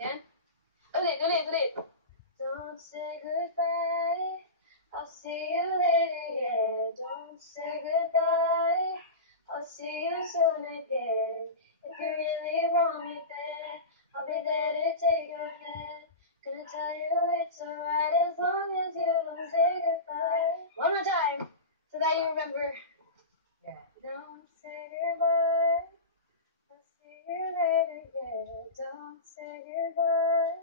Yan. Ulit. Don't say goodbye. I'll see you later, yeah. Don't say goodbye. I'll see you soon again. If you really want me there, I'll be there to take your hand. Gonna tell you it's alright as long as you don't say goodbye. One more time, so that you remember. Yeah. Don't say goodbye. I'll see you later, yeah. Don't say goodbye.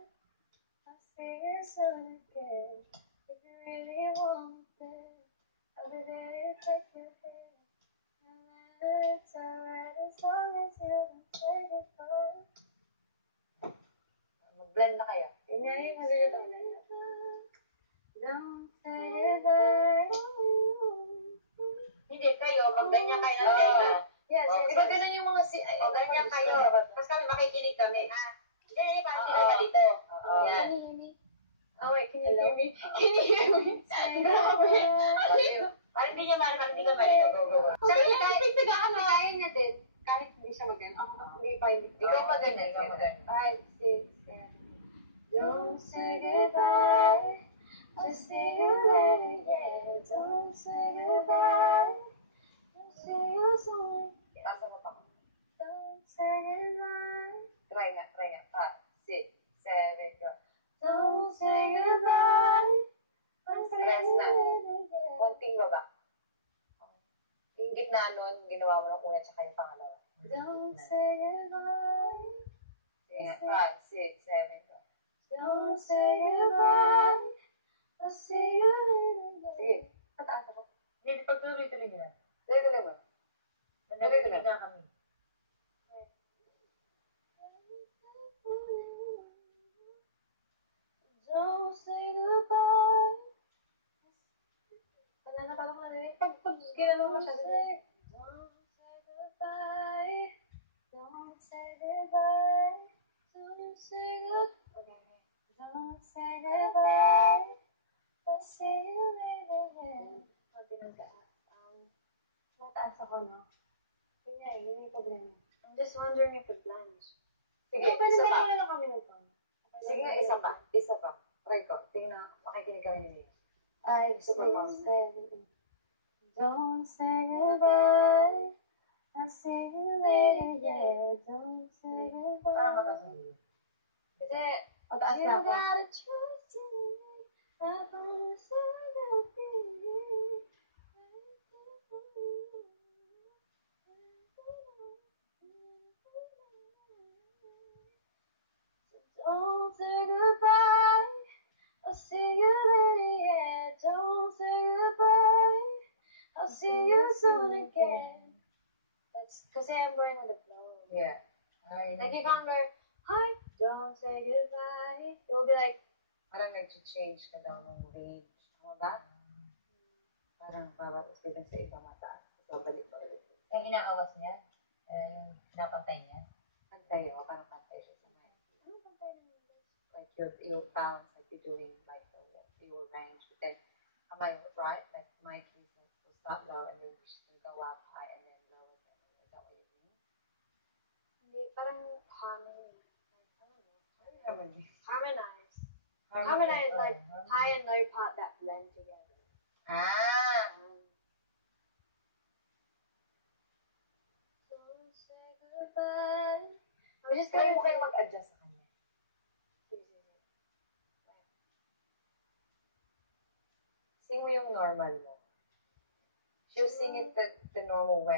I'll see you soon again. If you really want me there, I'll be there to take your hand. And it's alright as long as you don't say goodbye. Mag-blend na kayo. Yun nga yung magulat ako. Don't say goodbye. Hindi, kayo, pag ganyan kayo ng tema. Yes, Oh, yes, di ba yes. ganun yung mga o ganyan kayo. Tapos kami makikinig kami, ha? Hindi, parang hindi ba dito? Yan. Can you hear me? Oh wait, can you hear me? Can you hear me? Parang hindi niya parang hindi ka malito. Go. Sabi niya, kaya niya din. Kahit hindi siya magano. Hindi pa. Ikaw maganan. 5, 6, 7. Don't say goodbye. I'll see you later, yeah. Don't say goodbye. I'll see you soon. Pasa mo pa ko. Don't say goodbye. Try nga. 5, 6, 7, go. Don't say goodbye. I'll see Stress you na. later, yeah. Konting baba. Yung gitna nun, ginawa mo ng una tsaka yung pangalawa. Don't say goodbye. Sige nga. 5, 6, 7, go. Don't say goodbye. I'll see you later, yeah. Sige. Pataas ako. Hindi, pagtuloy-tuloy nyo na. Tuloy mo. Narinig na kami. Don't say goodbye. Nakala ko na rin. Pag ginano mo masyado na. Don't say goodbye. Don't say goodbye. Don't say goodbye. Don't say goodbye. I'll see you later, yeah. Mataas ako, no? Yun yung problema. I'm just wondering if it blends. Sige, Pwede isa ba pa. lang na kami ng phone? Sige nga, isa pa. Try ko. Tingnan, makikinig kami ni Mia. 5, 6, Super fast. 7. Don't say goodbye. I'll see you later, yeah. Don't say goodbye. Parang mataas mo. Kasi, Mataas you na ako. gotta trust in me. I promise I'll be here. So don't say goodbye. I'll see you later, yeah. Don't say goodbye. I'll see you soon again. That's because I'm going with the flow. Yeah. Like you can't go, hi, don't say goodbye. It will be like, Parang nag-change ka daw ng range. Tama ba? Parang babatas ka dun sa iba mataas. Babalik ka ulit. Yung inaawas niya, yung pinapantay niya. Pantay, parang pantay siya sa mic. ano bang tayo ng English? Like your balance, like you're doing like your range. But then, am I right? Like my keys will start low and then she's gonna go up high and then low again. Is that what you mean? Hindi, parang harmony. Like, I don't know. Harmony. Harmonize, like high and low part that blend together. Don't say goodbye. I'm just Try gonna mo kayo mag-adjust sa kanya. Sige. Sing mo yung normal mo. She'll sing it the normal way.